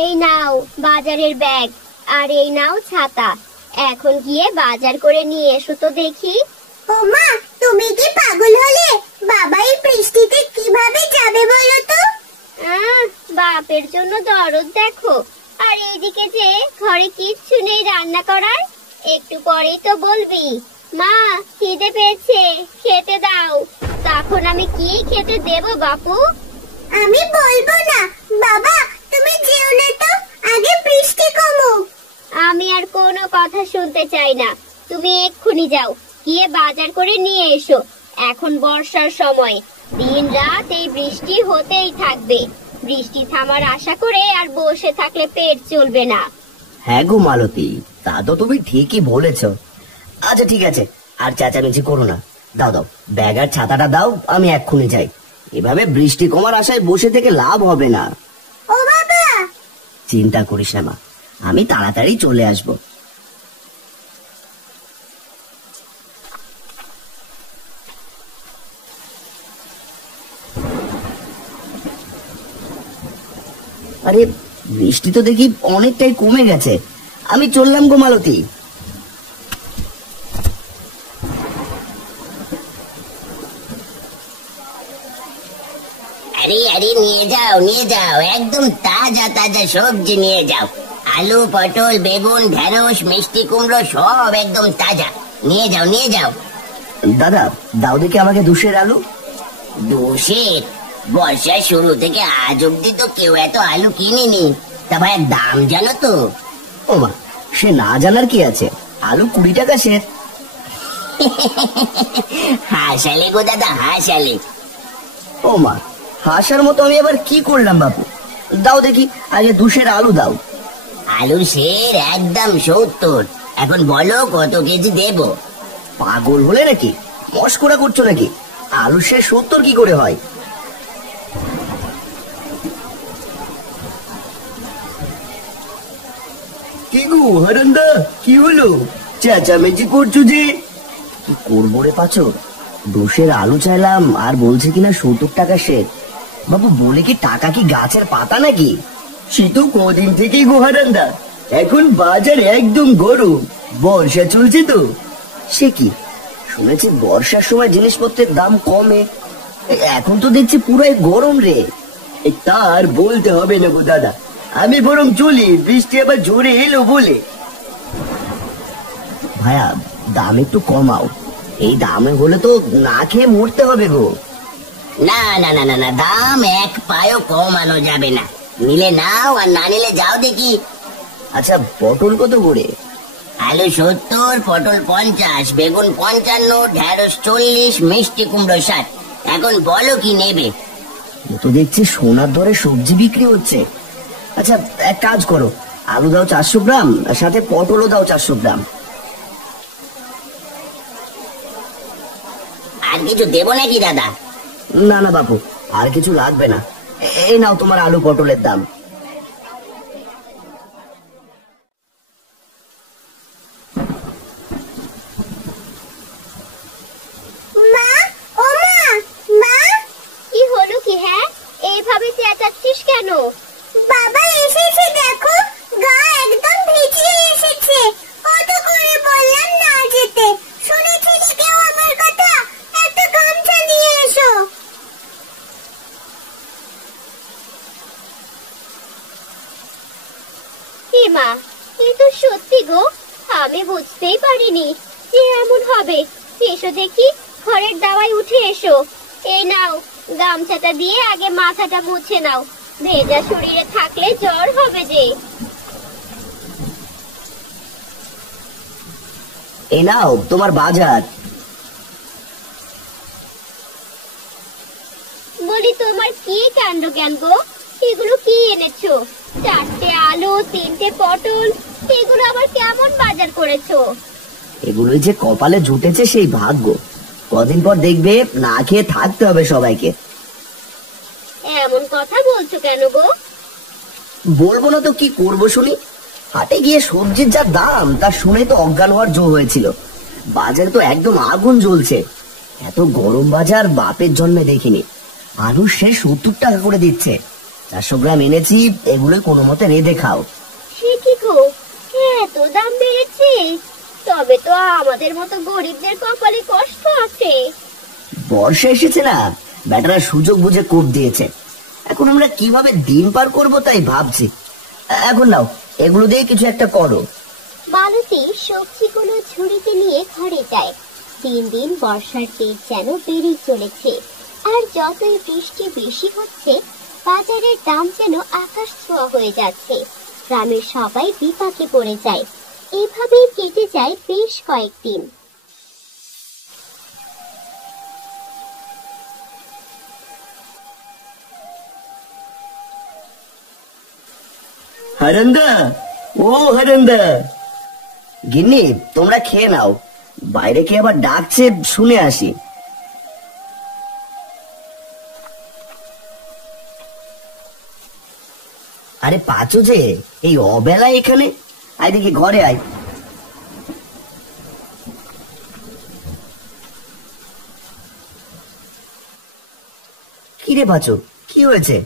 এই নাও বাজারের ব্যাগ, আর এই নাও ছাতা। এখন গিয়ে বাজার করে নিয়ে এসো তো দেখি। ও মা, তুমি কি পাগল হলে? বাবা এই বৃষ্টিতে কিভাবে যাবে বলো তো? বাপের জন্য দরদ দেখো। আর এইদিকে যে ঘরে কিচ্ছু নেই রান্না করার। একটু পরেই তো বলবি মা খিদে পেয়েছে, খেতে দাও। তখন আমি কি খেতে দেব বাপু? আমি বলবো না। বাবা তুমি যেও না তো, আগে বৃষ্টি কমুক। আমি আর কোনো কথা শুনতে চাই না। তুমি এক্ষুনি যাও, গিয়ে বাজার করে নিয়ে এসো। এখন বর্ষার সময়, দিন রাত এই বৃষ্টি হতেই থাকবে। বৃষ্টি থামার আশা করে আর বসে থাকলে পেট চলবে না। হ্যাঁ গো মালতী, তা তো তুমি ঠিকই বলেছ। আচ্ছা ঠিক আছে, আর চেঁচামেচি করো না। দাও দাও, ব্যাগ আর ছাতাটা দাও, আমি এক্ষুনি যাই। এভাবে বৃষ্টি কমার আশায় বসে থেকে লাভ হবে না। ও বাবা! চিন্তা করিস না মা, আমি তাড়াতাড়ি চলে আসব। আরে বৃষ্টি তো দেখি অনেকটাই কমে গেছে। আমি চললাম গো মালতী। আরে আরে নিয়ে যাও নিয়ে যাও, একদম তাজা তাজা সবজি নিয়ে যাও। আলু, পটল, বেগুন, ঢেঁড়স, মিষ্টি কুমড়ো সব একদম তাজা। নিয়ে যাও নিয়ে যাও। দাদা দাও দেখি আমাকে 2 আলু। 2? বর্ষার শুরু থেকে আজ অব্দি তো কেউ এত আলু কিনেনি। তা ভাই দাম জানো তো? ও মা, সে না জানার কি আছে, আলু 20 টাকা সের। হাসালে গো দাদা, হাসালে। ও মা, হাসার মতো আমি আবার কি করলাম বাপু? দাও দেখি আগে 2 আলু দাও। আলুর সের একদম 70। এখন বলো কত কেজি দেব? পাগল হলে নাকি? মস্করা করছো নাকি? আলু সে 70 কি করে হয়? কি গো হারান্দা, কি হলো? চেঁচামেচি করছো যে? কি করবো রে পাচো, 2 আলু চাইলাম আর বলছে কিনা 70 টাকা সের। বাবু বলে কি টাকা কি গাছের পাতা নাকি? সে তো কদিন থেকেই গো হারান্দা। এখন বাজার একদম গরম, বর্ষা চলছে তো। সে কি শুনেছি বর্ষার সময় জিনিসপত্রের দাম কমে, এখন তো দেখছি পুরাই গরম রে। তার বলতে হবে না গো দাদা, আমি বরং চলি, বৃষ্টি আবার জোরে এলো বলে। ভাইয়া দাম একটু কমাও, এই দামে হলে তো না খেয়ে মরতে হবে গো। না না না না না, দাম এক পায়ও কমানো যাবে না। নিলে নাও, আর না নিলে যাও দেখি। আচ্ছা পটল কত করে? আলু 70, পটল 50, বেগুন 55, ঢেঁড়স 40, মিষ্টি কুমড়ো 60। এখন বলো কি নেবে? তো দেখছি সোনার দরে সবজি বিক্রি হচ্ছে। আচ্ছা এক কাজ করো, আলু দাও 400 গ্রাম, আর সাথে পটলও দাও 400 গ্রাম। আর কিছু দেবো নাকি দাদা? না না বাপু, আর কিছু লাগবে না। এই নাও তোমার আলু পটলের দাম। মা, ও মা, মা! কি হলো কি? হ্যাঁ, এইভাবে চেঁচাচ্ছিস কেন? বাবা এসেছে দেখো, গা একদম ভিজিয়ে এসেছে। কত করে বললাম না যেতে, শুনেছি কি কেউ আমার কথা? একটা গামছা নিয়ে এসো। মা, এ তো সত্যি গো, আমি বুঝতেই পারিনি যে এমন হবে। এসো দেখি, ঘরের দাওয়ায় উঠে এসো। এই নাও, গামছাটা দিয়ে আগে মাথাটা মুছে নাও, ভেজা শরীরে থাকলে জ্বর হবে যে। এই নাও তোমার বাজার। বলি তোমার কি কাণ্ড জ্ঞান গো? এগুলো কি এনেছো? 4টে আলু, 3টে পটল, এগুলো আবার কেমন বাজার করেছো? এগুলোই যে কপালে জুটেছে সেই ভাগ্য। কদিন পর দেখবে না খেয়ে থাকতে হবে সবাইকে। এমন কথা বলছো কেন গো? বলবো না তো কি করবো শুনি। হাটে গিয়ে সবজির যা দাম তা শুনে তো অজ্ঞান হওয়ার জো হয়েছিল। বাজারে তো একদম আগুন জ্বলছে। এত গরম বাজার বাপের জন্মে দেখিনি। আলু সে 70 টাকা করে দিচ্ছে। 400 গ্রাম এনেছি, এগুলো কোনো মতে রেঁধে খাও। সে কি গো, এত দাম বেড়েছে? তবে তো আমাদের মতো গরিবদের কপালে কষ্ট আছে। বর্ষা এসেছে না, ব্যাটারা সুযোগ বুঝে কোপ দিয়েছে। এখন আমরা কিভাবে দিন পার করব তাই ভাবছি। এখন নাও, এগুলো দিয়ে কিছু একটা করো। মালতী সবজিগুলো ঝুড়িতে নিয়ে ঘরে যায়। দিন দিন বর্ষার তেজ যেন বেড়েই চলেছে, আর যতই বৃষ্টি বেশি হচ্ছে বাজারের দাম যেন আকাশ ছোঁয়া হয়ে যাচ্ছে। গ্রামের সবাই বিপাকে পড়ে যায়। এভাবেই কেটে যায় বেশ কয়েকদিন। হারান্দা, ও হারান্দা। গিন্নি, তোমরা খেয়ে নাও, বাইরে কে আবার ডাকছে শুনে আসি। আরে পাচু যে, এই অবেলায় এখানে? আয় দেখি, ঘরে আয়। কিরে পাচু, কি হয়েছে?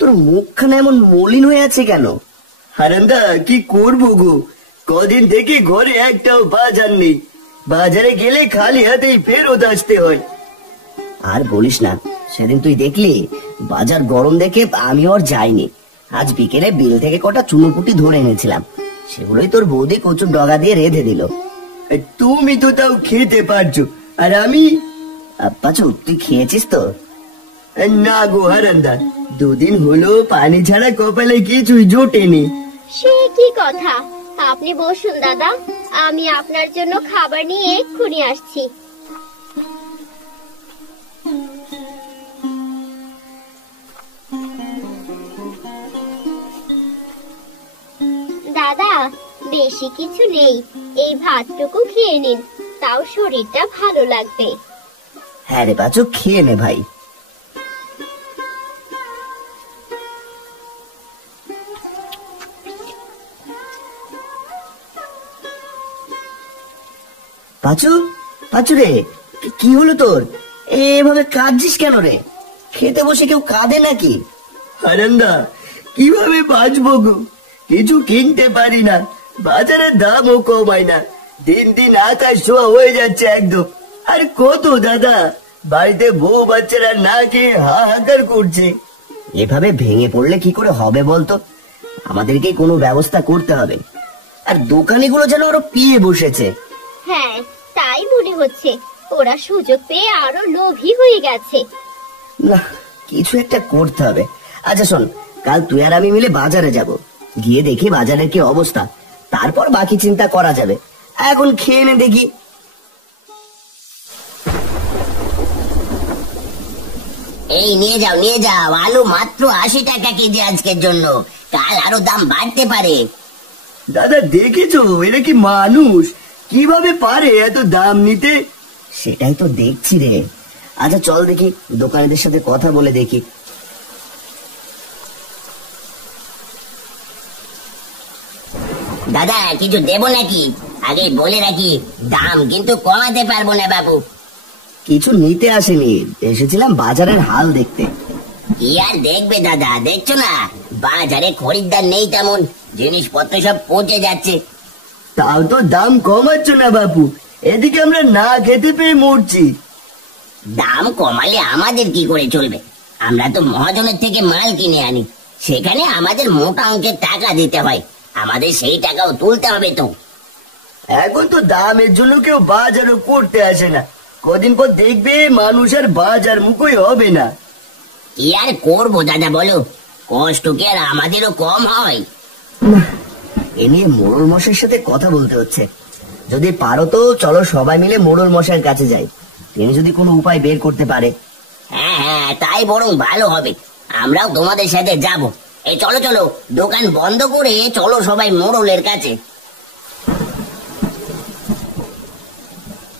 তোর মুখখানা এমন মলিন হয়ে আছে কেন? হারান্দা, কি করবো গো, কদিন থেকে ঘরে একটাও বাজার নেই। বাজারে গেলে খালি হাতেই ফেরত আসতে হয়। আর বলিস না, সেদিন তুই দেখলি বাজার গরম দেখে আমি আর যাইনি। আজ বিকেলে বিল থেকে কটা চুনোপুটি ধরে এনেছিলাম, সেগুলোই তোর বৌদি কচুর ডগা দিয়ে রেঁধে দিল। তুমি তো তাও খেতে পারছো, আর আমি? পাচু, তুই খেয়েছিস তো? না গো হারান্দা, দুদিন হলো পানি ছাড়া কপালে কিছুই জোটেনি। সে কি কথা? আপনি বসুন দাদা, আমি আপনার জন্য খাবার নিয়ে এক্ষুনি আসছি। দাদা, বেশি কিছু নেই, এই ভাতটুকু খেয়ে নিন, তাও শরীরটা ভালো লাগবে। হ্যাঁ রে পাচু, খেয়ে নে ভাই। পাচু, পাচু রে, কি হলো তোর? এভাবে কাঁদছিস কেন রে? খেতে বসে কেউ কাঁদে নাকি? হারান্দা, কিভাবে বাঁচবো গো, কিছু কিনতে পারি না, বাজারের দামও কমায় না, দিন দিন আকাশ ছোঁয়া হয়ে যাচ্ছে একদম। আর কত দাদা, বাড়িতে বউ বাচ্চারা না খেয়ে হাহাকার করছে। এভাবে ভেঙে পড়লে কি করে হবে বলতো? আমাদেরকে কোনো ব্যবস্থা করতে হবে। আর দোকানিগুলো যেন আরো পিয়ে বসেছে। হ্যাঁ, তাই মনে হচ্ছে, ওরা সুযোগ পেয়ে আরো লোভী হয়ে গেছে। না, কিছু একটা করতে হবে। আচ্ছা শোন, কাল তুই আর আমি মিলে বাজারে যাব, গিয়ে দেখি বাজারের কি অবস্থা, তারপর বাকি চিন্তা করা যাবে। এখন খেয়ে নে দেখি। এই নিয়ে যাও, নিয়ে যাও, আলু মাত্র 80 টাকা কেজি আজকের জন্য, কাল আরো দাম বাড়তে পারে। দাদা দেখেছো, এরা কি মানুষ? কিভাবে পারে এত দাম নিতে? সেটাই তো দেখছি রে। আচ্ছা চল দেখি, দোকানিদের সাথে কথা বলে দেখি। দাদা, কিছু দেবো নাকি? আগে বলে রাখি, দাম কিন্তু কমাতে পারবো না বাবু। কিছু নিতে আসেনি, এসেছিলাম বাজারের হাল দেখতে। কি আর দেখবে দাদা, দেখছো না বাজারে খরিদ্দার নেই তেমন, জিনিসপত্র সব পচে যাচ্ছে। তাও তো দাম কমাচ্ছ না বাপু, এদিকে আমরা না খেতে পেয়ে মরছি। দাম কমালে আমাদের কি করে চলবে? আমরা তো মহাজনের থেকে মাল কিনে আনি, সেখানে আমাদের মোটা অঙ্কের টাকা দিতে হয়, আমাদের সেই টাকাও তুলতে হবে তো। এখন তো দামের জন্য কেউ বাজারও করতে আসে না, কদিন পর দেখবে মানুষ আর বাজার মুখই হবে না। কি আর করবো দাদা বলো, কষ্ট কি আর আমাদেরও কম হয়? এ নিয়ে মোড়ল মশাইয়ের সাথে কথা বলতে হচ্ছে। যদি পারো তো চলো সবাই মিলে মোড়ল মশাইয়ের কাছে যাই, তিনি যদি কোনো উপায় বের করতে পারে। হ্যাঁ হ্যাঁ, তাই বরং ভালো হবে, আমরাও তোমাদের সাথে যাব। এই চলো চলো, দোকান বন্ধ করে চলো সবাই মোড়লের কাছে।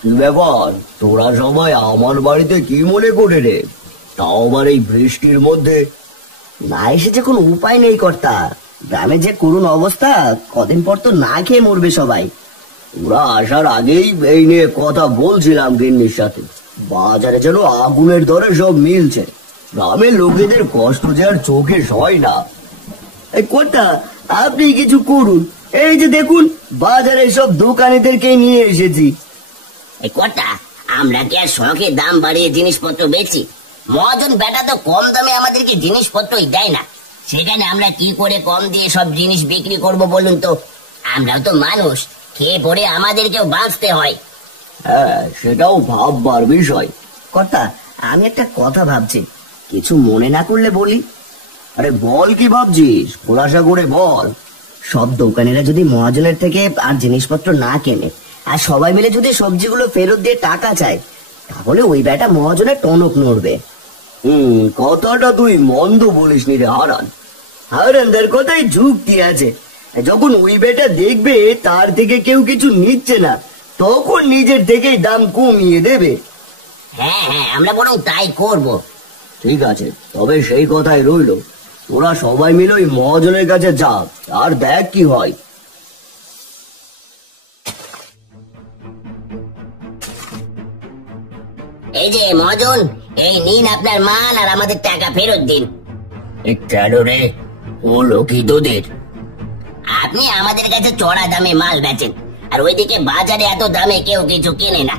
কি ব্যাপার, তোরা সবাই আমার বাড়িতে কি মনে করে রে? তাও আবার এই বৃষ্টির মধ্যে? না এসে যে কোনো উপায় নেই কর্তা, গ্রামে যে করুণ অবস্থা, কদিন পর তো না খেয়ে মরবে সবাই। ওরা আসার আগেই এই নিয়ে কথা বলছিলাম গিন্নির সাথে, বাজারে যেন আগুনের দরে সব মিলছে, গ্রামের লোকেদের কষ্ট যে আর চোখে সয় না। এই কর্তা, আপনি কিছু করুন। এই যে দেখুন, বাজারে সব দোকানিদেরকে নিয়ে এসেছি। এই কটা আমরা কি আর শখে দাম বাড়িয়ে জিনিসপত্র বেচি? মহাজন বেটা তো কম দামে আমাদেরকে জিনিসপত্রই দেয় না, সেখানে আমরা কি করে কম দিয়ে সব জিনিস বিক্রি করব বলুন তো? আমরাও তো মানুষ, খেয়ে পড়ে আমাদেরকেও বাঁচতে হয়। হ্যাঁ, সেটাও ভাববার বিষয়। কর্তা, আমি একটা কথা ভাবছি, কিছু মনে না করলে বলি। আরে বল, কি ভাবছিস? খোলাসা করে বল। সব দোকানিরা যদি মহাজনের থেকে আর জিনিসপত্র না কেনে, আর সবাই মিলে যদি সবজিগুলো ফেরত দিয়ে টাকা চায়, তাহলে ওই বেটা মহাজনের টনক নড়বে। কথাটা তুই মন্দ বলিসনি রে হারান। হারানদের কথাই যুক্তি আছে। যখন ওই বেটা দেখবে তার থেকে কেউ কিছু নিচ্ছে না, তখন নিজের থেকেই দাম কমিয়ে দেবে। হ্যাঁ হ্যাঁ, আমরা বরং তাই করব। ঠিক আছে, তবে সেই কথাই রইল। তোরা সবাই মিলে ওই মহাজনের কাছে যা, আর দেখ কি হয়। এই যে মহাজন, এই নিন আপনার মাল, আর আমাদের টাকা ফেরত দিন। কেন রে, হলো কি তোদের? আপনি আমাদের কাছে চড়া দামে মাল বেচেন, আর ওইদিকে বাজারে এত দামে কেউ কিছু কেনে না,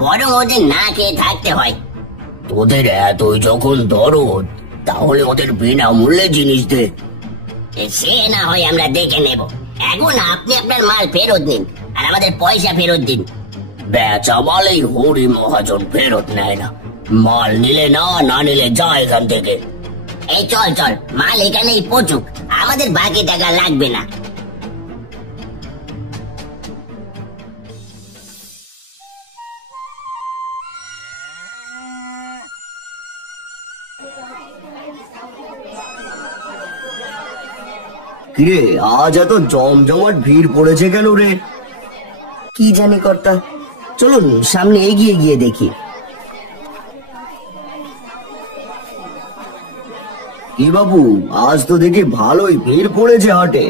বরং ওদের না খেয়ে থাকতে হয়। তোদের এতই যখন দরদ, তাহলে ওদের বিনামূল্যে জিনিস দে। সে না হয় আমরা দেখে নেব, এখন আপনি আপনার মাল ফেরত নিন আর আমাদের পয়সা ফেরত দিন। বেচা মালেই হরি মহাজন ফেরত নেয় না। মাল নিলে না, না নিলে যা এখান থেকে। এই চল চল, মাল এখানেই পচুক, আমাদের বাকি টাকা লাগবে না। কিরে, আজ এত জমজমাট ভিড় পড়েছে কেন রে? কি জানি কর্তা, চলুন সামনে এগিয়ে গিয়ে দেখি। কি বাবু, আজ তো দেখি ভালোই ভিড় পড়েছে হাটে।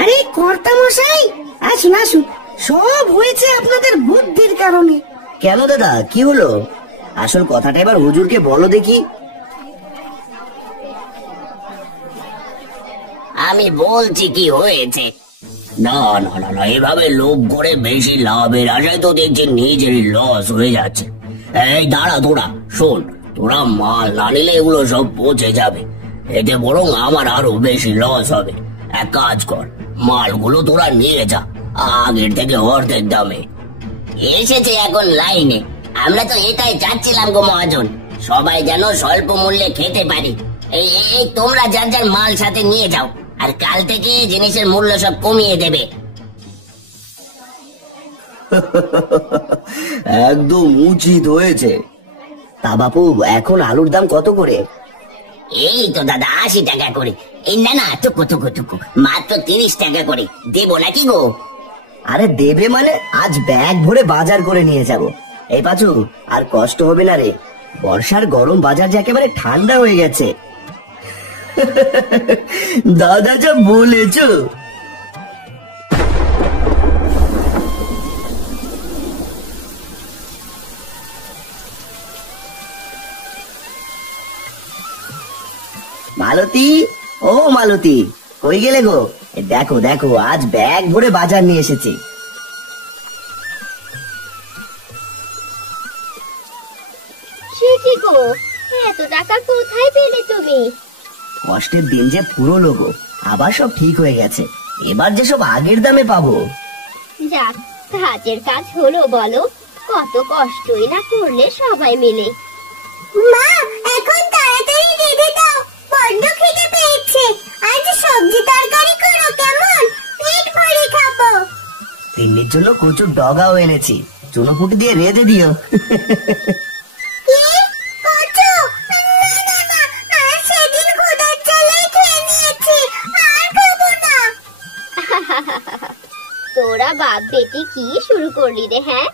আরে কর্তা মশাই, আসুন আসুন, সব হয়েছে আপনাদের বুদ্ধির কারণে। কেন দাদা, কি হলো? আসল কথাটা এবার হুজুরকে বলো দেখি। আমি বলছি কি হয়েছে। না না না না, এভাবে লোভ করে বেশি লাভের আশায় তো দেখছি নিজেরই লস হয়ে যাচ্ছে। এই দাঁড়া, তোরা শোন, তোরা মাল না নিলে এগুলো সব পচে যাবে, এতে বরং আমার আরো বেশি লস হবে। এক কাজ কর, মালগুলো তোরা নিয়ে যা, আগের থেকে অর্ধেক দামে। এসেছে এখন লাইনে, আমরা তো এটাই চাচ্ছিলাম গো মহাজন, সবাই যেন স্বল্প মূল্যে খেতে পারি। এই এই তোমরা যার যার মাল সাথে নিয়ে যাও, আর কাল থেকে জিনিসের মূল্য সব কমিয়ে দেবে। একদম উচিত হয়েছে। তা বাপু, এখন আলুর দাম কত করে? এই তো দাদা 80 টাকা করে। এই না না, টুকু টুকু টুকু, মাত্র 30 টাকা করে দেবো নাকি গো? আরে দেবে মানে? আজ ব্যাগ ভরে বাজার করে নিয়ে যাব। এই পাচু, আর কষ্ট হবে না রে, বর্ষার গরম বাজার যে একেবারে ঠান্ডা হয়ে গেছে। দাদা যা বলেছ। মালতী, ও মালতী, কই গেলে গো? দেখো দেখো, আজ ব্যাগ ভরে বাজার নিয়ে এসেছি। সে কি গো, এত টাকা কোথায় পেলে তুমি? কষ্টের দিন যে পুরো গো, আবার সব ঠিক হয়ে গেছে, এবার যে সব আগের দামে পাবো। যাক, কাজের কাজ হলো বলো, কত কষ্টই না করলে সবাই মিলে। মা, এখন তাড়াতাড়ি রেঁধে দাও, বড্ড খিদে পেয়েছে। আজ সবজি তরকারি করো কেমন, পেট ভরে খাবো। তিন্নির জন্য কচুর ডগাও এনেছি, চুনো ফুটি দিয়ে রেঁধে দিও। কি কচু? না না না, আর সেদিন খোদার জ্বালায় খেয়ে নিয়েছি, আর খাবো না। তোরা বাপ বেটি কি শুরু করলি রে? হ্যাঁ,